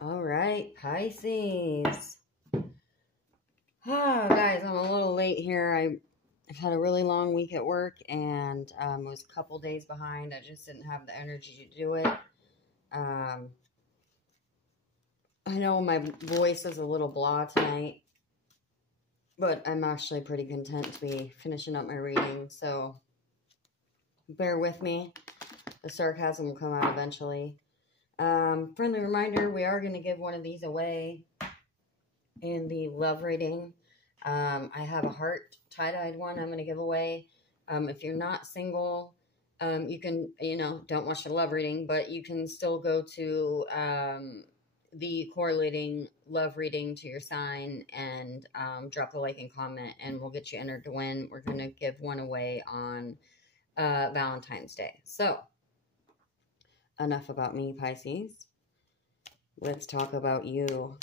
All right, Pisces. Guys, I'm a little late here. I've had a really long week at work and was a couple days behind. I just didn't have the energy to do it. I know my voice is a little blah tonight, but I'm actually pretty content to be finishing up my reading, so bear with me. The sarcasm will come out eventually. Friendly reminder, we are going to give one of these away in the love reading. I have a heart tie-dyed one I'm going to give away. If you're not single, you can, don't watch the love reading, but you can still go to the correlating love reading to your sign and drop a like and comment, and we'll get you entered to win. We're going to give one away on Valentine's Day. So, enough about me, Pisces. Let's talk about you.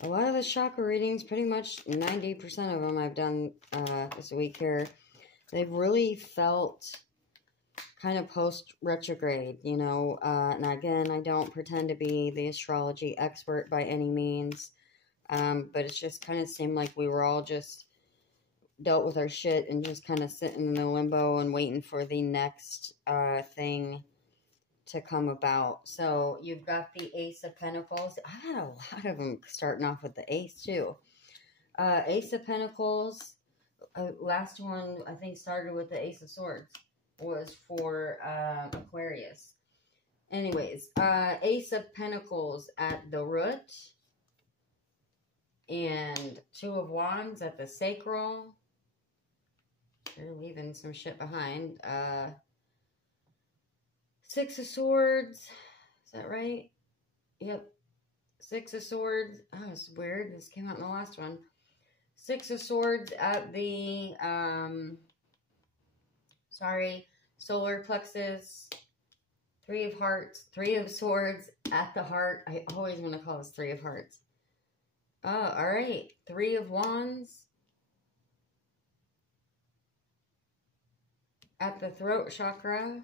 A lot of the chakra readings, pretty much 90% of them I've done this week here, they've really felt kind of post-retrograde, and again, I don't pretend to be the astrology expert by any means, but it's just kind of seemed like we were all just dealt with our shit and just kind of sitting in the limbo and waiting for the next thing to come about. So you've got the Ace of Pentacles. I had a lot of them starting off with the Ace too. Ace of Pentacles. Last one I think started with the Ace of Swords. Was for Aquarius. Anyways, Ace of Pentacles at the root. And Two of Wands at the sacral. You're leaving some shit behind. Six of Swords. Is that right? Yep. Six of Swords. Oh, it's weird. This came out in the last one. Six of Swords at the, solar plexus. Three of Hearts. Three of Swords at the heart. I always want to call this Three of Hearts. Oh, all right. Three of Wands at the throat chakra.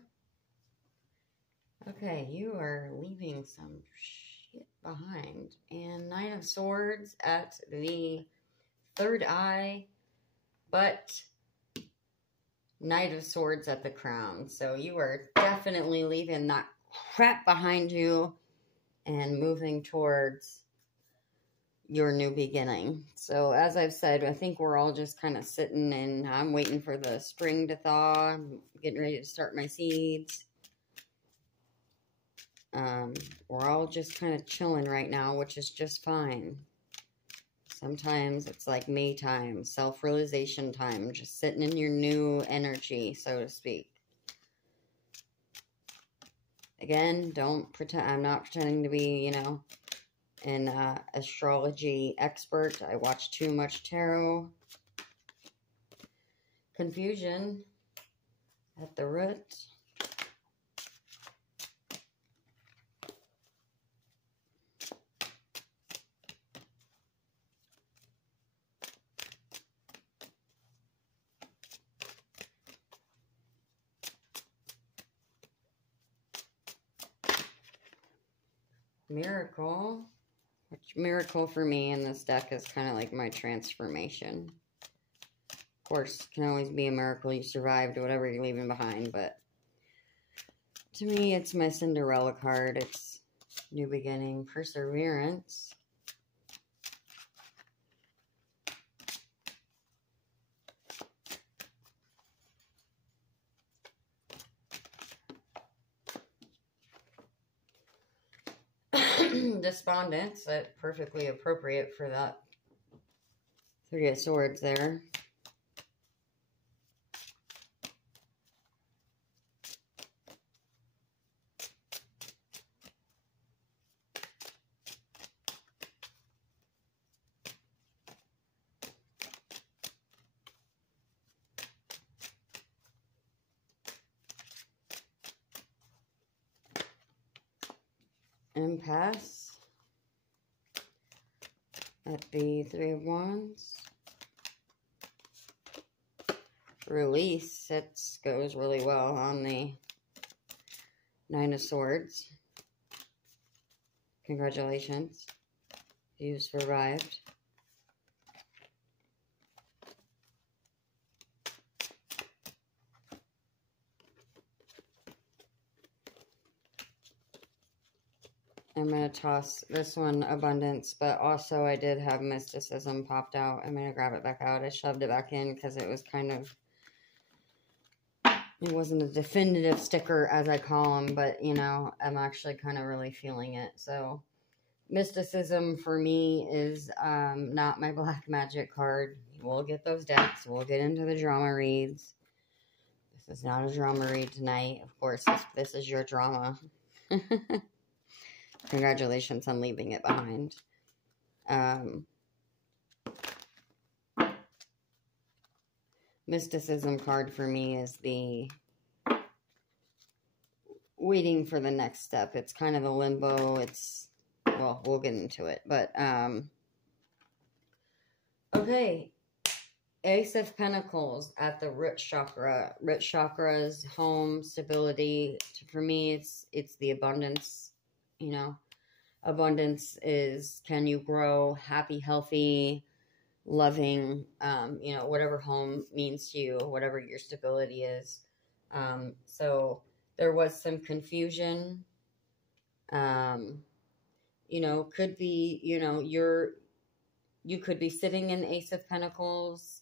Okay, you are leaving some shit behind. And Nine of Swords at the third eye, but Knight of Swords at the crown. So you are definitely leaving that crap behind you and moving towards your new beginning. So as I've said, I think we're all just kind of sitting and I'm waiting for the spring to thaw. I'm getting ready to start my seeds. We're all just kind of chilling right now, which is just fine. Sometimes it's like me time, self-realization time, just sitting in your new energy, so to speak. Again, don't pretend, I'm not pretending to be, an astrology expert. I watch too much tarot. Confusion at the root. Miracle, which miracle for me in this deck is kind of like my transformation. Of course, it can always be a miracle you survived whatever you're leaving behind, but to me, it's my Cinderella card. It's new beginning, perseverance. Despondence, that's perfectly appropriate for that Three of Swords there. Impasse. at the Three of Wands. Release, it goes really well on the Nine of Swords. Congratulations. You survived. I'm going to toss this one, Abundance, but also I did have Mysticism popped out. I'm going to grab it back out. I shoved it back in because it was kind of, it wasn't a definitive sticker as I call them, but, you know, I'm actually kind of really feeling it. So, Mysticism for me is not my black magic card. We'll get those decks. We'll get into the drama reads. This is not a drama read tonight. Of course, this is your drama. Congratulations on leaving it behind. Mysticism card for me is the waiting for the next step. It's kind of a limbo. It's, well, we'll get into it. But, okay. Ace of Pentacles at the root chakra. Root chakra is home, stability. For me, it's the abundance. You know, abundance is, can you grow happy, healthy, loving, you know, whatever home means to you, whatever your stability is. So there was some confusion, you know, could be, you know, you could be sitting in Ace of Pentacles.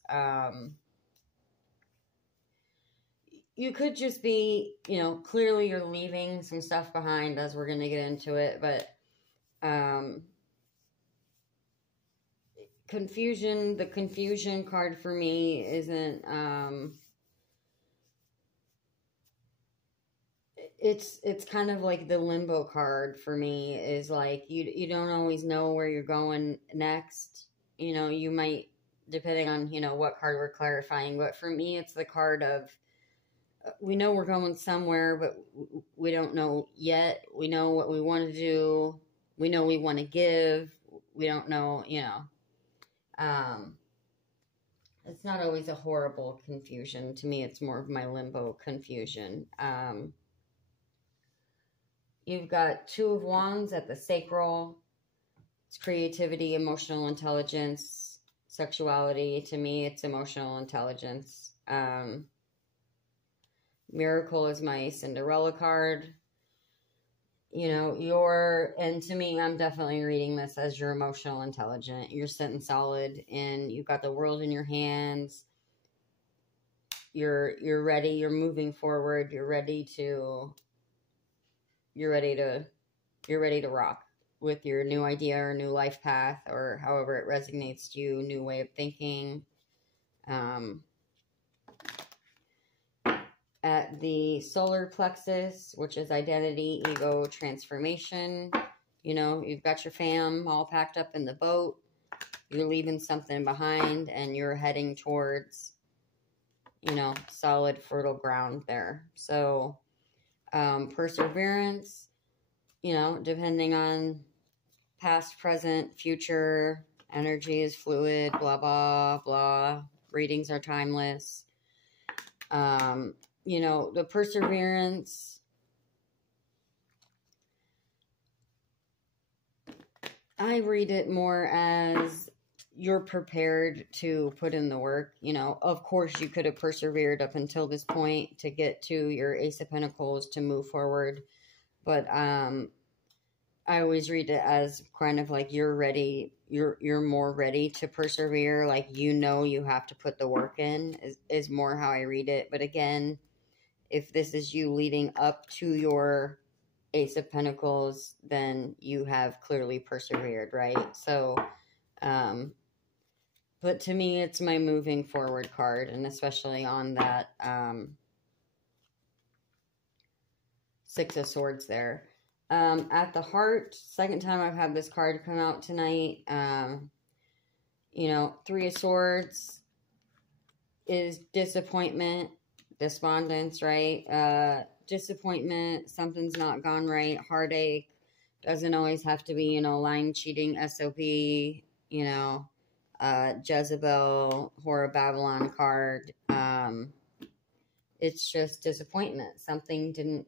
You could just be, you know, clearly you're leaving some stuff behind as we're going to get into it. But confusion, the confusion card for me isn't, it's kind of like the limbo card for me is like, you don't always know where you're going next. You know, you might, depending on, you know, what card we're clarifying. But for me, it's the card of, we know we're going somewhere, but we don't know yet. We know what we want to do. We know we want to give. We don't know, you know. It's not always a horrible confusion. To me, it's more of my limbo confusion. You've got Two of Wands at the sacral. It's creativity, emotional intelligence, sexuality. To me, it's emotional intelligence. Miracle is my Cinderella card. You know, and to me, I'm definitely reading this as you're emotional intelligent. You're sitting solid and you've got the world in your hands. You're ready. You're moving forward. You're ready to rock with your new idea or new life path or however it resonates to you, new way of thinking. At the solar plexus, which is identity, ego, transformation. You know, you've got your fam all packed up in the boat. You're leaving something behind and you're heading towards, you know, solid, fertile ground there. So, perseverance, you know, depending on past, present, future, energy is fluid, blah, blah, blah. Readings are timeless. You know, the perseverance, I read it more as you're prepared to put in the work. You know, of course you could have persevered up until this point to get to your Ace of Pentacles to move forward. But I always read it as kind of like you're ready, you're more ready to persevere. Like, you know, you have to put the work in is more how I read it. But again, if this is you leading up to your Ace of Pentacles, then you have clearly persevered, right? So, but to me, it's my moving forward card, and especially on that Six of Swords there. At the heart, second time I've had this card come out tonight. You know, Three of Swords is disappointment, despondence, right? Disappointment, something's not gone right, heartache. Doesn't always have to be, you know, lying, cheating, SOP, you know, Jezebel, Whore of Babylon card. It's just disappointment. Something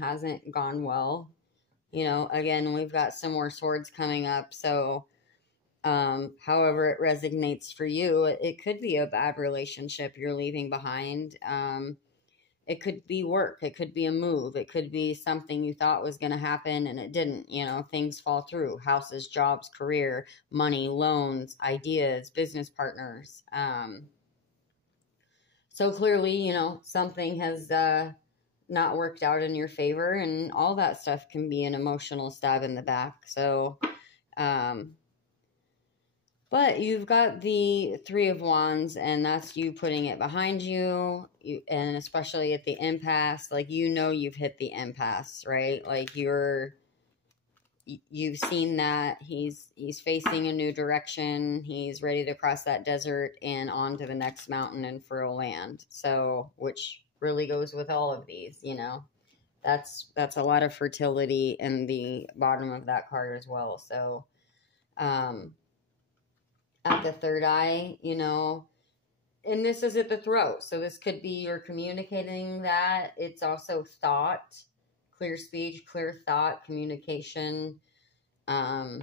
hasn't gone well. You know, again, we've got some more swords coming up. So, however it resonates for you, it could be a bad relationship you're leaving behind. It could be work. It could be a move. It could be something you thought was going to happen and it didn't. You know, things fall through. Houses, jobs, career, money, loans, ideas, business partners. So clearly, you know, something has not worked out in your favor, and all that stuff can be an emotional stab in the back. So, but you've got the Three of Wands, and that's you putting it behind you, and especially at the impasse, like, you know, you've hit the impasse, right? Like, you've seen that he's facing a new direction. He's ready to cross that desert and on to the next mountain and fertile land. So, which really goes with all of these, you know, that's a lot of fertility in the bottom of that card as well. So, at the third eye, you know, and this is at the throat. So this could be you're communicating that. It's also thought, clear speech, clear thought, communication. It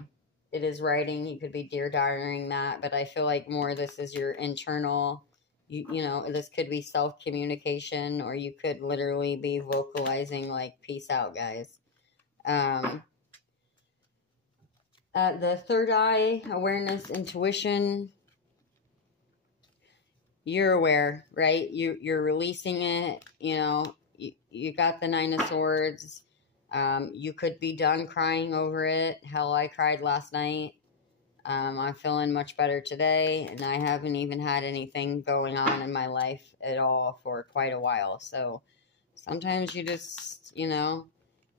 is writing. You could be dear diarying that, but I feel like more this is your internal, you know, this could be self-communication, or you could literally be vocalizing like, peace out, guys. The third eye, awareness, intuition, you're aware, right? You're releasing it, you know, you got the Nine of Swords. You could be done crying over it. Hell, I cried last night. I'm feeling much better today, and I haven't even had anything going on in my life at all for quite a while. So sometimes you just, you know,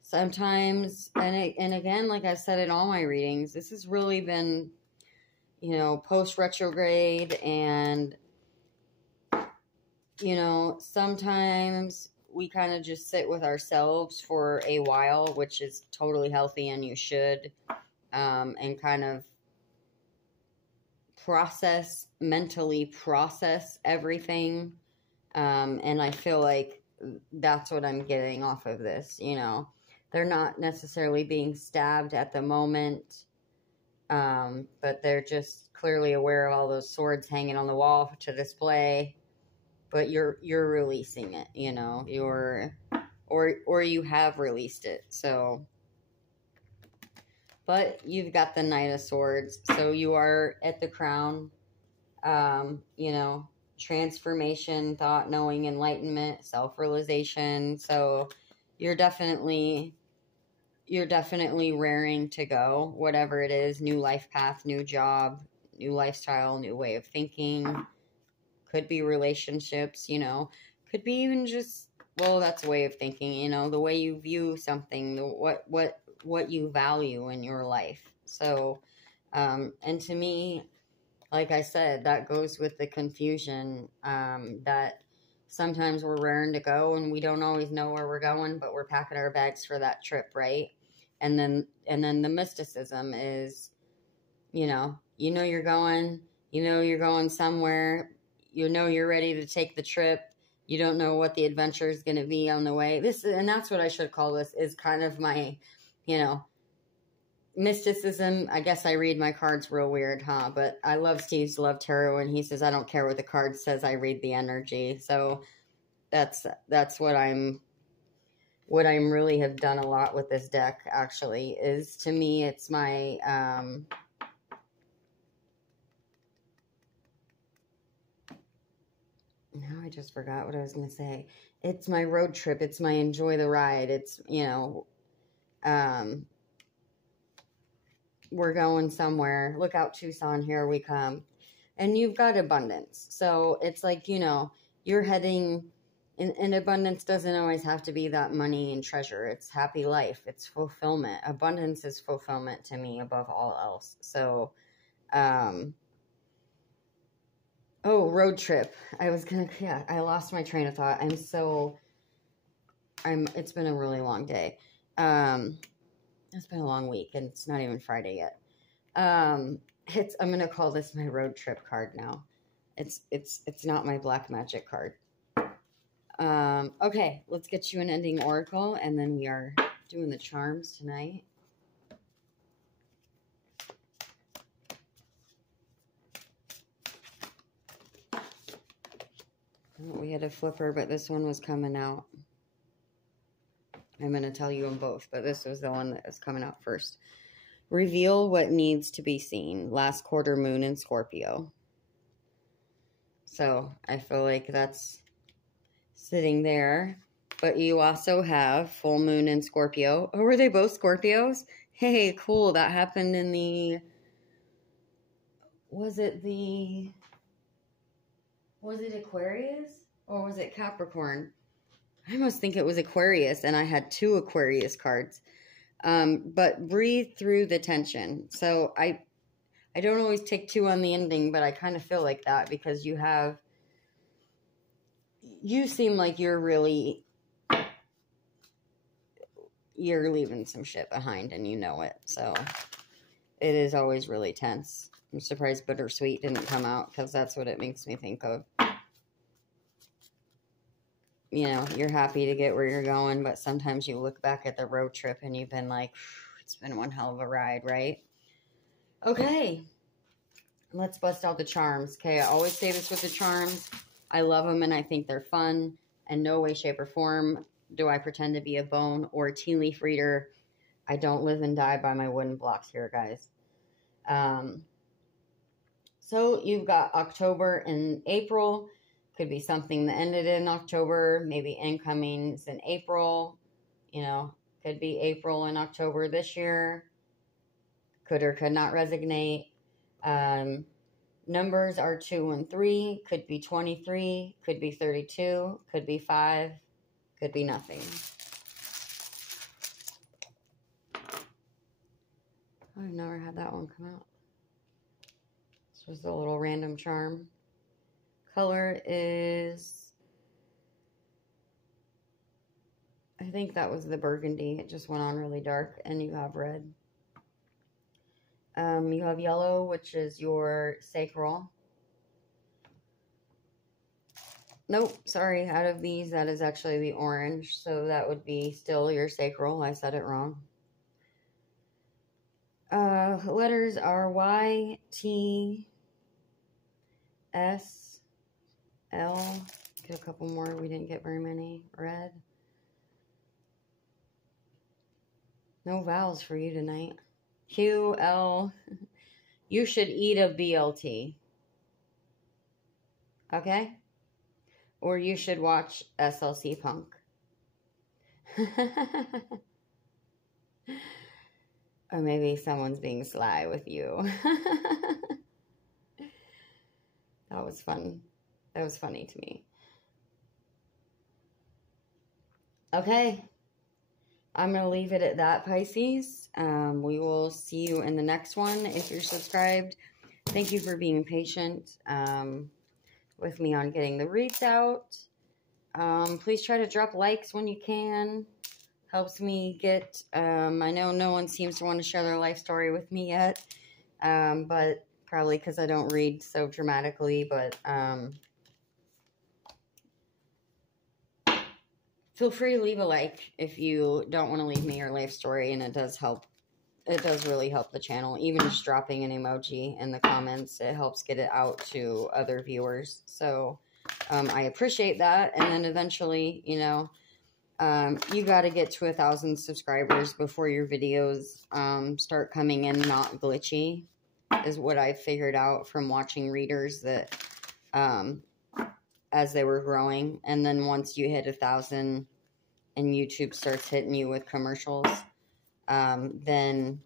sometimes, and again, like I've said in all my readings, this has really been, you know, post-retrograde, and, you know, sometimes we kind of just sit with ourselves for a while, which is totally healthy, and you should, and kind of mentally process everything. And I feel like that's what I'm getting off of this, you know. They're not necessarily being stabbed at the moment, but they're just clearly aware of all those swords hanging on the wall to display. But you're releasing it, you know. Or you have released it. So, but you've got the Knight of Swords, so you are at the crown. You know, transformation, thought, knowing, enlightenment, self-realization. So you're definitely raring to go, whatever it is, new life path, new job, new lifestyle, new way of thinking. Could be relationships, you know, could be even just, well, that's a way of thinking, you know, the way you view something, what you value in your life. So, and to me, like I said, that goes with the confusion, that sometimes we're raring to go and we don't always know where we're going, but we're packing our bags for that trip, right? And then the mysticism is, you know you're going somewhere, you know you're ready to take the trip. You don't know what the adventure is going to be on the way. And that's what I should call this, is kind of my, you know, mysticism. I guess I read my cards real weird, huh? But I love Steve's Love Tarot, and he says, I don't care what the card says, I read the energy. So that's what I'm really have done a lot with this deck, actually, is, to me, it's my, now I just forgot what I was going to say. It's my road trip. It's my enjoy the ride. It's, you know, we're going somewhere. Look out, Tucson, here we come. And you've got abundance. So it's like, you know, you're heading, and abundance doesn't always have to be that money and treasure. It's happy life. It's fulfillment. Abundance is fulfillment to me above all else. So, oh, road trip. I lost my train of thought. It's been a really long day. It's been a long week, and it's not even Friday yet. I'm going to call this my road trip card now. It's not my black magic card. Okay, let's get you an ending oracle, and then we are doing the charms tonight. We had a flipper, but this one was coming out. I'm going to tell you them both, but this was the one that was coming out first. Reveal what needs to be seen. Last quarter moon in Scorpio. So I feel like that's sitting there. But you also have full moon in Scorpio. Oh, were they both Scorpios? Hey, cool. That happened in the... Was it Aquarius? Or was it Capricorn? I almost think it was Aquarius, and I had 2 Aquarius cards. But breathe through the tension. So I don't always take 2 on the ending, but I kind of feel like that because you seem like you're leaving some shit behind and you know it. So it is always really tense. I'm surprised bittersweet didn't come out because that's what it makes me think of. You know, you're happy to get where you're going, but sometimes you look back at the road trip and you've been like, it's been one hell of a ride, right? Okay. Let's bust out the charms. Okay, I always say this with the charms. I love them and I think they're fun. In no way, shape, or form do I pretend to be a bone or a tea leaf reader. I don't live and die by my wooden blocks here, guys. So you've got October and April. Could be something that ended in October, maybe incomings in April. You know, could be April and October this year. Could or could not resonate. Numbers are 2 and 3. Could be 23. Could be 32. Could be 5. Could be nothing. I've never had that one come out. This was a little random charm. Color is, I think that was the burgundy. It just went on really dark. And you have red. You have yellow, which is your sacral. Nope, sorry. Out of these, that is actually the orange. So that would be still your sacral. I said it wrong. Letters are Y, T, S, L. Get a couple more. We didn't get very many. Red. No vowels for you tonight. Q, L. You should eat a BLT. Okay? Or you should watch SLC Punk. Or maybe someone's being sly with you. That was fun. That was funny to me. Okay. I'm going to leave it at that, Pisces. We will see you in the next one. If you're subscribed, thank you for being patient with me on getting the reads out. Please try to drop likes when you can. Helps me get, I know no one seems to want to share their life story with me yet, but probably because I don't read so dramatically, but feel free to leave a like if you don't want to leave me your life story, and it does help. It does really help the channel. Even just dropping an emoji in the comments, it helps get it out to other viewers. So I appreciate that. And then eventually, you know, you got to get to 1,000 subscribers before your videos start coming in not glitchy, is what I figured out from watching readers that as they were growing. And then once you hit 1,000 and YouTube starts hitting you with commercials, then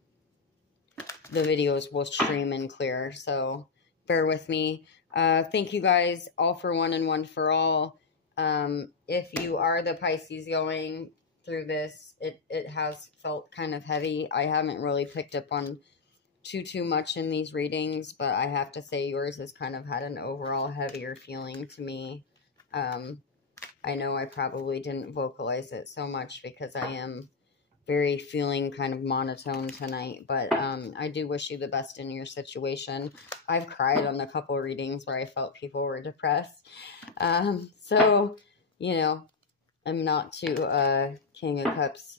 the videos will stream in clear. So bear with me. Thank you guys all for one and one for all. If you are the Pisces going through this, it has felt kind of heavy. I haven't really picked up on too much in these readings, but I have to say yours has kind of had an overall heavier feeling to me. I know I probably didn't vocalize it so much because I am very feeling kind of monotone tonight, but I do wish you the best in your situation. I've cried on a couple readings where I felt people were depressed. So, you know, I'm not too King of Cups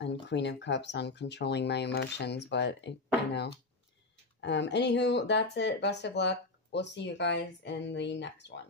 and Queen of Cups on controlling my emotions, but, you know. Anywho, that's it. Best of luck. We'll see you guys in the next one.